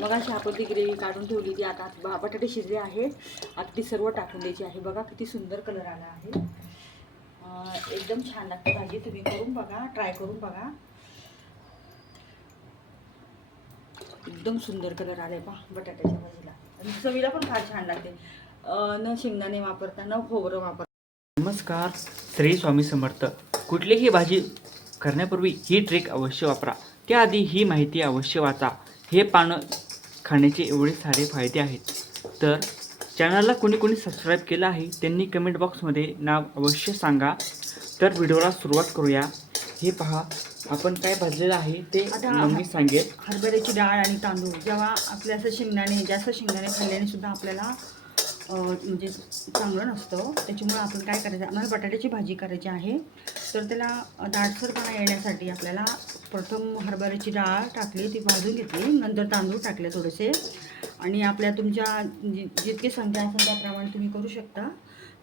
मग अशी आपण ती ग्रेव्ही काढून ठेवली ती आता. बा- बटाटे शिजले आहेत. आता ती सर्व टाकून द्यायची आहे. बघा किती सुंदर कलर आला आहे. एकदम छान लागते भाजी. तुम्ही करून बघा ट्राय करून बघा. एकदम सुंदर कलर आलाय पहा बटाट्याच्या भाजीला. आणि चवीला पण फार छान लागते. न शेंगदाणे वापरता न खोबरं वापरता नमस्कार श्री स्वामी समर्थ. कुठलीही भाजी करण्यापूर्वी ही ट्रिक अवश्य वापरा. त्याआधी ही माहिती अवश्य वाचा. हे पानं खाण्याचे एवढे सारे फायदे आहेत. तर चॅनलला कोणी कोणी सबस्क्राईब केलं आहे त्यांनी कमेंट बॉक्समध्ये नाव अवश्य सांगा. तर व्हिडिओला सुरुवात करूया. हे पहा आपण काय भाजलेलं आहे ते मम्मी सांगेल. हरभऱ्याची डाळ आणि तांदूळ. जेव्हा आपले असं शेंगदाणे जास्त शेंगदाणे खाल्ल्याने सुद्धा आपल्याला म्हणजे चांगलं नसतं. त्याच्यामुळे आपण काय करायचं आम्हाला बटाट्याची भाजी करायची आहे. तर त्याला दाटसरपणा येण्यासाठी आपल्याला प्रथम हरभऱ्याची डाळ टाकली ती भाजून घेतली. नंतर तांदूळ टाकले थोडेसे. आणि आपल्या तुमच्या जि जितकी संख्या असेल त्याप्रमाणे तुम्ही करू शकता.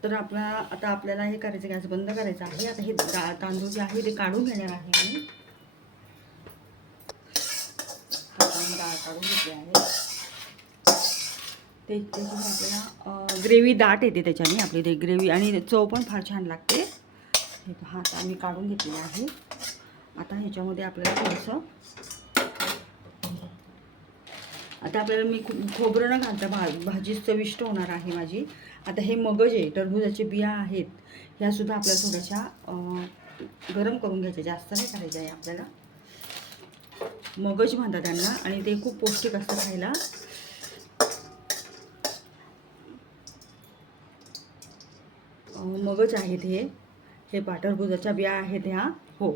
तर आपला आता आपल्याला हे करायचं गॅस बंद करायचं आहे. आता हे डाळ तांदूळ जे आहे ते काढून घेणार आहे मी. डाळ काढून घेतली आहे. ते आपल्याला ग्रेव्ही दाट येते त्याच्याने आपली ते ग्रेव्ही आणि चव पण फार छान लागते. हे पहा आता आम्ही काढून घेतलेले आहे. आता ह्याच्यामध्ये आपल्याला थोडंसं आता आपल्याला मी खोबरं न घालता भा भाजी चविष्ट होणार आहे माझी. आता हे मगज आहे टरबुजाचे बिया आहेत ह्यासुद्धा आपल्याला थोड्याशा गरम करून घ्यायच्या जास्त नाही करायच्या आहे आपल्याला. मगज म्हणतात त्यांना आणि ते खूप पौष्टिक असतं खायला. मगच आहेत हे. हे पा टरबुजाच्या बिया आहेत ह्या. हो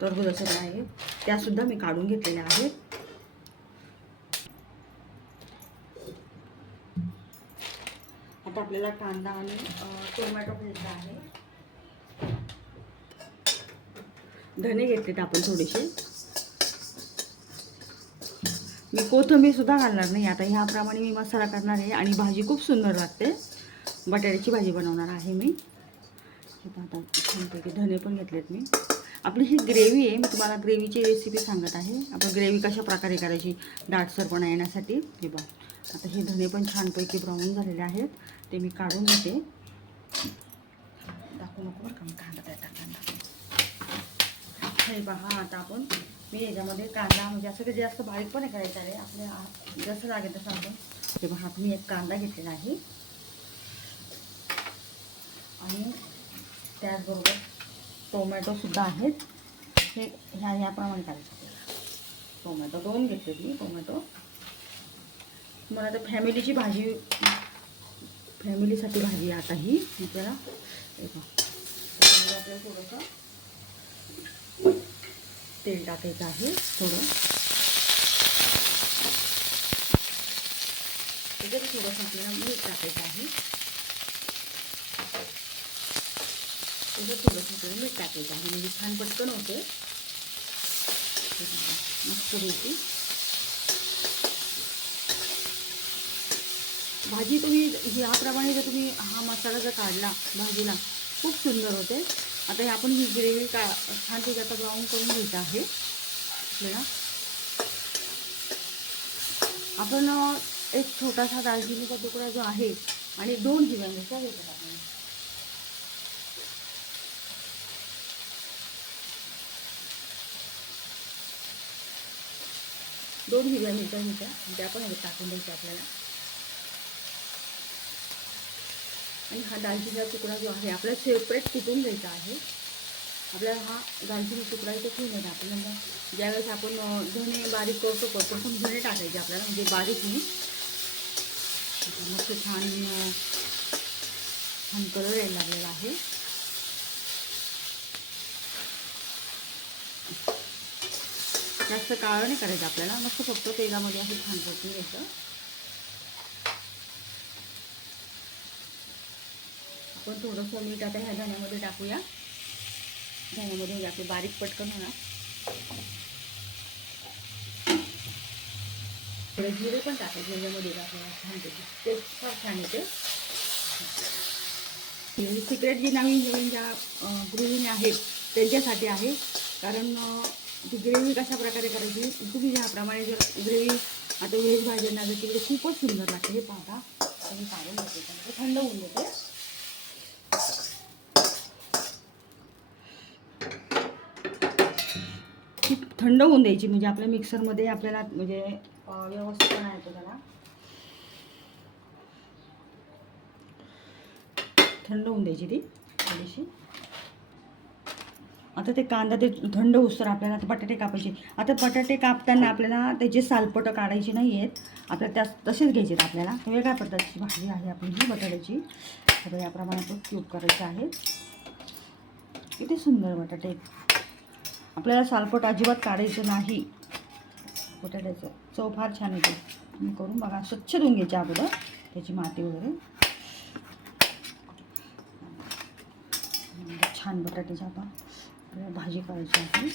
टरबुजाच्या बिया आहेत. त्यासुद्धा मी काढून घेतलेल्या आहेत. आता आपल्याला कांदा आणि टोमॅटो घ्यायचा आहे. धने घेतलेत आपण थोडेसे. मी कोथंबीर सुद्धा घालणार नाही. आता ह्याप्रमाणे मी मसाला करणार आहे आणि भाजी खूप सुंदर लागते. बटाट्याची भाजी बनवणार आहे मी. आता छानपैकी धने पण घेतलेत मी. आपली ही ग्रेव्ही आहे मी तुम्हाला ग्रेव्हीची रेसिपी सांगत आहे. आपण ग्रेव्ही कशा प्रकारे करायची दाटसरपणा येण्यासाठी हे बघा. आता हे धने पण छानपैकी ब्राऊन झालेले आहेत. ते मी काढून घेते. दाखवू नको बरं का मी कांदा काय टाकायला हे पहा आता आपण मी याच्यामध्ये कांदा म्हणजे असं काही जास्त बारीक पण करायचं आहे. आपल्या आ- जसं लागेल तसं आपण. हे पहा मी एक कांदा घेतलेला आहे. आणि त्याचबरोबर टोमॅटोसुद्धा आहेत. हे ह्या ह्याप्रमाणे करायचं टोमॅटो दोन घेतले मी टोमॅटो. मला आता फॅमिलीची भाजी फॅमिलीसाठी भाजी आता ही. आपल्याला हे आपल्याला थोडंसं तेल टाकायचं आहे थोडं. त्याच्यात थोडंसं आपल्याला मीठ टाकायचं आहे. त्याच्यात थोडंसं आपल्याला मीठ टाकायचं. आहे म्हणजे छान पटकन होते मस्त होती भाजी तुम्ही याप्रमाणे जर तुम्ही हा मसाला जर काढला भाजीला खूप सुंदर होते. आता हे आपण ही ग्रेव्ही का छान ते आता ब्राऊन करून घ्यायचं आहे. आपल्याला आपण एक छोटासा दालचिनीचा तुकडा जो आहे आणि दोन हिरव्या मिरच्या घेतात आपण दोन हिरव्या मिरच्या घ्यायच्या. त्या पण टाकून द्यायच्या आपल्याला. आणि हा दालचिनीचा तुकडा जो आहे आपल्याला सेपरेट कुटून घ्यायचा आहे? आपल्याला हा दालचिनी तुकडा इथं ठेवून द्यायचा. आपल्याला ज्यावेळेस आपण अं, धणे बारीक करतो करतो पण धणे टाकायचे आपल्याला म्हणजे बारीक नाही. मस्त छान छान कलर यायला लागलेला आहे. जास्त काळं नाही करायचं आपल्याला. मस्त फक्त तेलामध्ये असं छान परतून घ्यायचं आपण थोडंसं मीठ आता ह्या धण्यामध्ये टाकूया. धण्यामध्ये आपलं बारीक पटकन होणार. थोडं जिरे पण टाकायचे ह्याच्यामध्ये आपल्याला छान त्याची फार छान येते. सिक्रेट जी नवीन नवीन ज्या गृहिणी आहेत त्यांच्यासाठी आहे. कारण ती ग्रेव्ही कशा प्रकारे करायची? तुम्ही ज्याप्रमाणे जर ग्रेव्ही आता व्हेज भाज्यांना जर तिकडे खूपच सुंदर लागते हे पाहता. आणि काढून घेते थंड होऊन येते खूप थंड होऊन द्यायची म्हणजे आपल्या मिक्सरमध्ये आपल्याला म्हणजे व्यवस्थित पण येतो त्याला. थंड होऊन द्यायची ती थोडीशी. आता ते कांदा ते थंड होसतर आपल्याला आता बटाटे कापायचे. आता बटाटे कापताना आपल्याला त्याचे सालपटं काढायची नाही आहेत आपल्याला त्या तसेच घ्यायचे आहेत आपल्याला. वेगळ्या पद्धतीची भाजी आहे आपली ही बटाट्याची. आता याप्रमाणे तो क्यूब करायचा आहे. किती सुंदर बटाटे. आपल्याला सालपट अजिबात काढायचं नाही. बटाट्याचं चव फार छान येते. तुम्ही करून बघा स्वच्छ धुवून घ्यायचे अगोदर त्याची माती वगैरे. छान बटाट्याची आता. आपल्याला भाजी करायची आहे.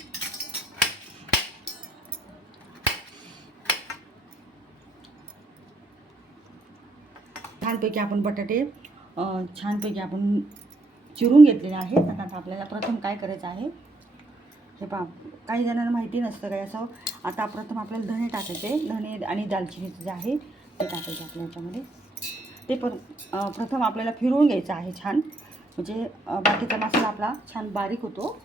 छानपैकी आपण बटाटे छानपैकी आपण चिरून घेतलेले आहेत. आता आता आपल्याला प्रथम काय करायचं आहे? हे पहा काही जणांना माहिती नसतं काय असं आता प्रथम आपल्याला धणे टाकायचे. धणे आणि दालचिनीचं जे आहे ते टाकायचे आपल्या याच्यामध्ये. ते पण प्रथम आपल्याला फिरवून घ्यायचं आहे छान. म्हणजे बाकीचा मसाला आपला छान बारीक होतो.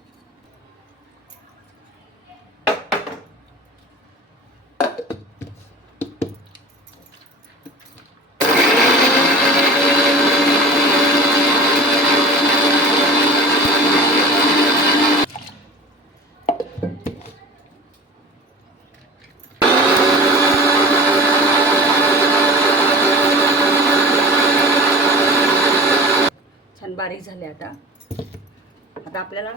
बारीक झाले आता. आता आपल्याला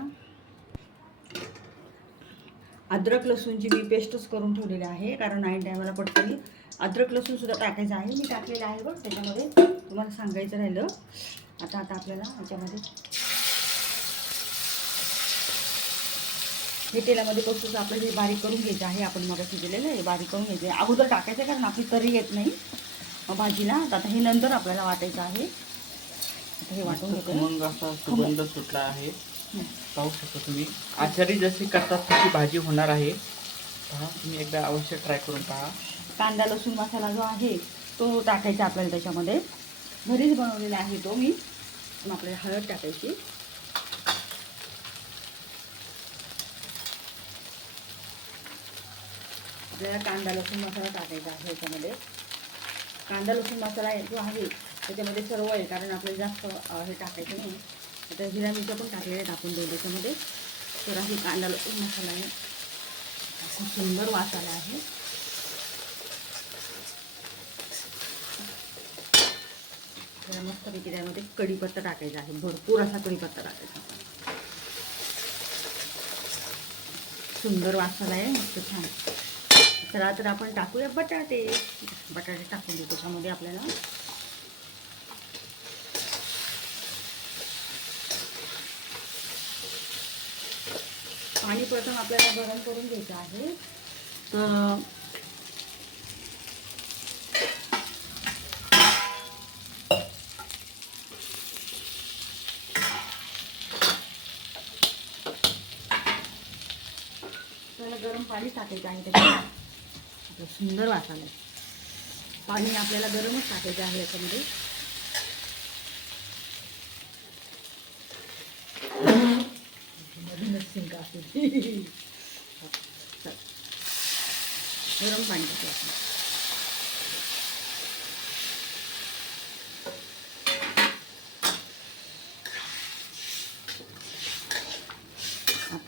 अद्रक लसूणची मी पेस्टच करून ठेवलेली आहे कारण ऐन टायमाला पटकली अद्रक लसूण सुद्धा टाकायचं आहे. मी टाकलेलं आहे बघ त्याच्यामध्ये तुम्हाला सांगायचं राहिलं. आता आता आपल्याला याच्यामध्ये हे तेलामध्ये कसं आपल्याला हे बारीक करून घ्यायचं आहे. आपण मग शिजलेलं हे बारीक करून घ्यायचं आहे. अगोदर टाकायचं आहे कारण आपली तरी येत नाही भाजीला. आता हे नंतर आपल्याला वाटायचं आहे. हे वाटून खमंग असा सुगंध सुटला आहे. पाहू शकता तुम्ही. आचारी जशी करतात तशी भाजी होणार आहे. पहा तुम्ही एकदा अवश्य ट्राय करून पहा. कांदा लसूण मसाला जो आहे तो टाकायचा आपल्याला त्याच्यामध्ये. घरीच बनवलेला आहे तो मी. आपल्याला हळद टाकायची. आपल्याला कांदा लसूण मसाला टाकायचा आहे याच्यामध्ये कांदा लसूण मसाला जो आहे त्याच्यामध्ये सर्व आहे कारण आपल्याला जास्त हे टाकायचं नाही. आता हिरा मिरच्या पण टाकलेल्या आहेत आपण दोन त्याच्यामध्ये. तर आहे कांदा लसूण मसाला आहे. असा सुंदर वास आला आहे. आपल्याला मस्तपैकी त्यामध्ये कढीपत्ता टाकायचा आहे. भरपूर असा कढीपत्ता टाकायचा. सुंदर वासाला आहे. मस्त छान. चला तर आपण टाकूया बटाटे. बटाटे टाकून देऊ त्याच्यामध्ये आपल्याला. पाणी प्रथम आपल्याला गरम करून घ्यायचं आहे. तर आपल्याला गरम पाणी टाकायचं आहे त्याच्यामध्ये सुंदर वासाला पाणी आपल्याला गरमच टाकायचं आहे याच्यामध्ये. मधूनच शिंका गरम पाणी टाकू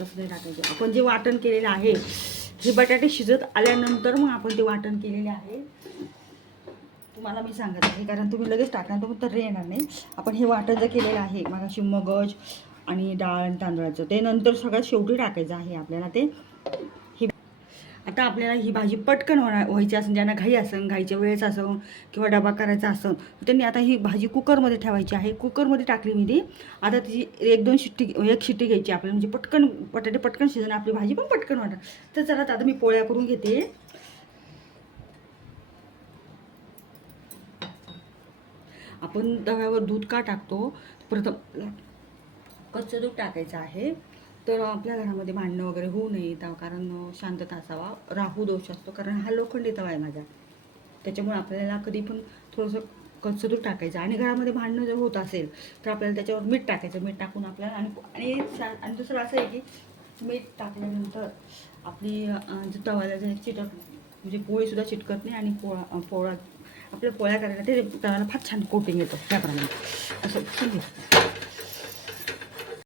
सुद्धा नाही टाकायचं. आपण जे वाटण केलेलं आहे हे बटाटे शिजत आल्यानंतर मग आपण ते वाटण केलेले आहे. तुम्हाला मी सांगत आहे कारण तुम्ही लगेच टाकणार तुम्ही तर येणार नाही. आपण हे वाटण जर केलेलं आहे मगाशी मगज आणि डाळ आणि तांदळाचं. ते नंतर सगळ्यात शेवटी टाकायचं आहे आपल्याला ते. ही आता आपल्याला ही भाजी पटकन होणार व्हायची असेल ज्यांना घाई असेल घाईच्या वेळेस असेल किंवा डबा करायचा असेल त्यांनी आता ही भाजी कुकरमध्ये ठेवायची आहे. कुकरमध्ये टाकली मी ती. आता तिची एक दोन शिट्टी एक शिट्टी घ्यायची आपल्याला. म्हणजे पटकन बटाटे पटकन शिजून आपली भाजी पण पटकन होणार. तर चला आता मी पोळ्या करून घेते. आपण तव्यावर दूध का टाकतो? प्रथम कच्चं दूध टाकायचं आहे. तर आपल्या घरामध्ये भांडणं वगैरे होऊ नये कारण शांतता असावा. राहू दोष असतो कारण हा लोखंडी तवा आहे माझा. त्याच्यामुळे आपल्याला कधी पण थोडंसं कच्चं दूध टाकायचं. आणि घरामध्ये भांडणं जर होत असेल तर आपल्याला त्याच्यावर मीठ टाकायचं. मीठ टाकून आपल्याला आणि आणि आणि दुसरं असं आहे की मीठ टाकल्यानंतर आपली जे जो तवाला जे चिटक म्हणजे पोळीसुद्धा चिटकत नाही आणि पोळा पोळा आपल्या पोळ्या करायला ते तव्याला फार छान कोटिंग येतं. त्याप्रमाणे असं समजेल